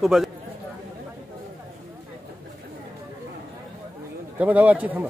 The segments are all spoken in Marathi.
तो बाजू थांबा जाऊ आजची थांबा.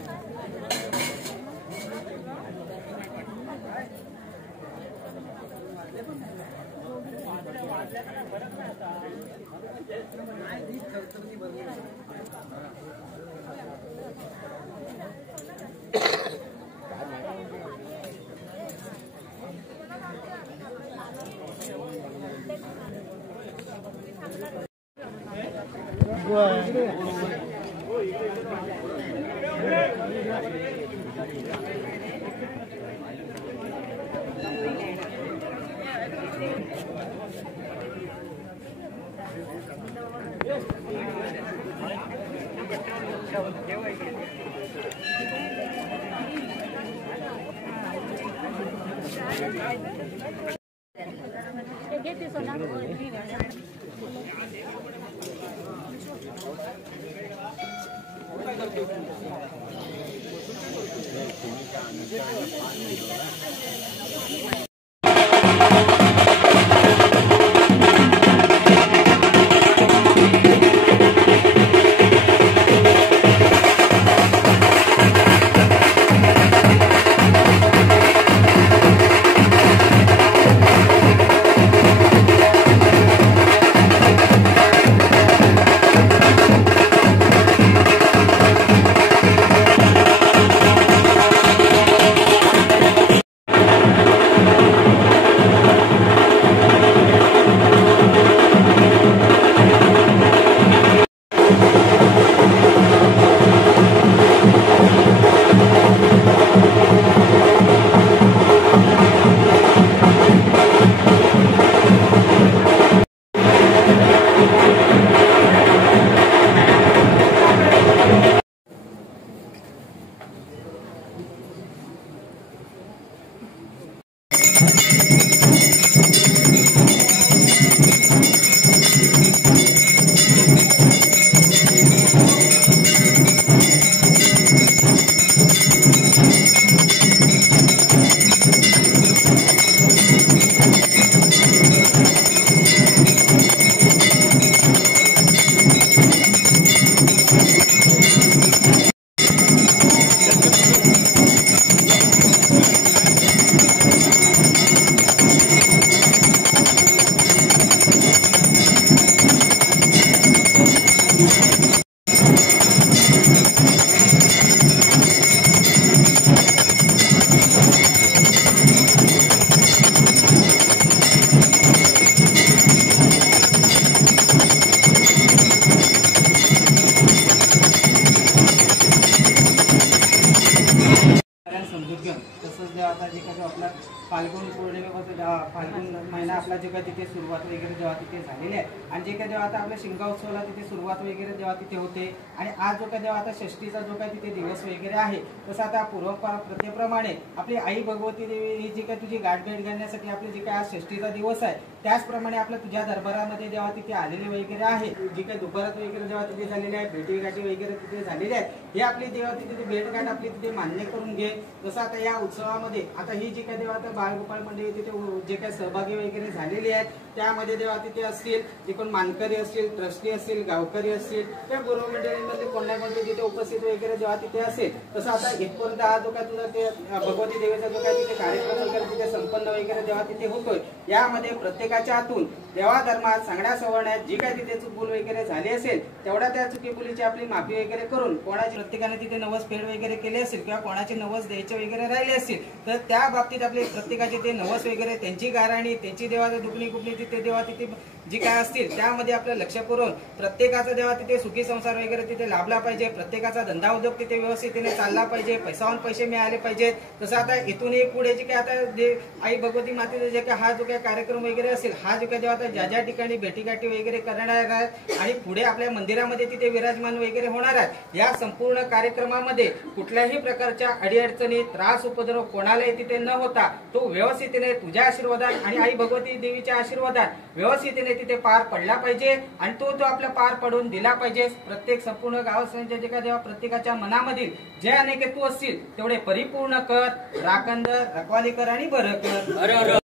फाल्गुन पौर्णिमेपासून फाल्गुन महिना आपला जे काही तिथे सुरुवात वगैरे जेव्हा तिथे झालेली आहे आणि जे काही जेव्हा आता आपल्या शिमगा उत्सवाला तिथे सुरुवात वगैरे जेव्हा तिथे होते आणि आज जो काही जेव्हा आता षष्टीचा जो काही तिथे दिवस वगैरे आहे तसं आता प्रथेप्रमाणे आपली आई भगवती देवी ही जी काही तुझी गाठभेट घालण्यासाठी आपली जे काही आज षष्टीचा दिवस आहे त्याचप्रमाणे आपल्या तुझ्या दरबारामध्ये जेव्हा तिथे आलेले वगैरे आहे जी काही दुपारात वगैरे जेव्हा तिथे झालेली आहे भेटीगाठी वगैरे तिथे झालेली आहेत हे आपली जेव्हा तिथे भेटगाठ आपली तिथे मान्य करून घे. जसं आता या उत्सवामध्ये आता ही जी काही जेव्हा आता बाळगोपाळ मंडळी तिथे जे काही सहभागी वगैरे झालेली आहेत त्यामध्ये जेव्हा तिथे असतील जे कोण मानकरी असतील ट्रस्टी असतील गावकरी असतील त्या गुरु मंडळींमध्ये कोणामध्ये तिथे उपस्थित वगैरे जेव्हा तिथे असेल तसं आता इथपर्यंत हा जो काय तुझा ते भगवती देवीचा जो काय तिथे कार्यक्रम वगैरे तिथे संपन्न वगैरे जेव्हा तिथे होतोय यामध्ये प्रत्येकाच्या हातून देवा धर्मात सांगण्या सवरण्यात जी काही तिथे चुकभूल वगैरे झाली असेल तेवढ्या त्या चुकीभुलीची आपली माफी वगैरे करून कोणाची प्रत्येकाने तिथे नवस फेड वगैरे केली असेल किंवा कोणाचे नवस द्यायचे वगैरे राहिले असतील तर त्या बाबतीत आपले प्रत्येकाचे ते नवस वगैरे त्यांची गाराणी त्यांची देवाची दुखणी कुपणी तिथे देवा तिथे जी काय असतील त्यामध्ये आपलं लक्ष पुरवून प्रत्येकाचा देवा तिथे सुखी संसार वगैरे तिथे लाभला पाहिजे. प्रत्येकाचा धंदा उद्योग तिथे व्यवस्थितपणे चालला पाहिजे. पैसावून पैसे मिळाले पाहिजेत. तसं आता इथूनही पुढे जे काय आता जे आई भगवती मातेचा जे काय हा जो काय कार्यक्रम वगैरे असेल हा जो काय जेव्हा आता ज्या ज्या ठिकाणी भेटीगाठी वगैरे करणार आहेत आणि पुढे आपल्या मंदिरामध्ये तिथे विराजमान वगैरे होणार आहेत या संपूर्ण कार्यक्रमामध्ये कुठल्याही प्रकारच्या अडीअडचणी त्रास उपद्रव कोणालाही तिथे न होता तो व्यवस्थितपणे तुझ्या आशीर्वादात आणि आई भगवती देवीच्या आशीर्वादात व्यवस्थितपणे तिथे पार पडला पाहिजे आणि तो आपला पार पडून दिला पाहिजे. प्रत्येक संपूर्ण गावाच्या जे काय जेव्हा प्रत्येकाच्या मनामधील जे अनेक हेतू असतील तेवढे परिपूर्ण कर, राखण, रखवाली कर आणि बरं कर.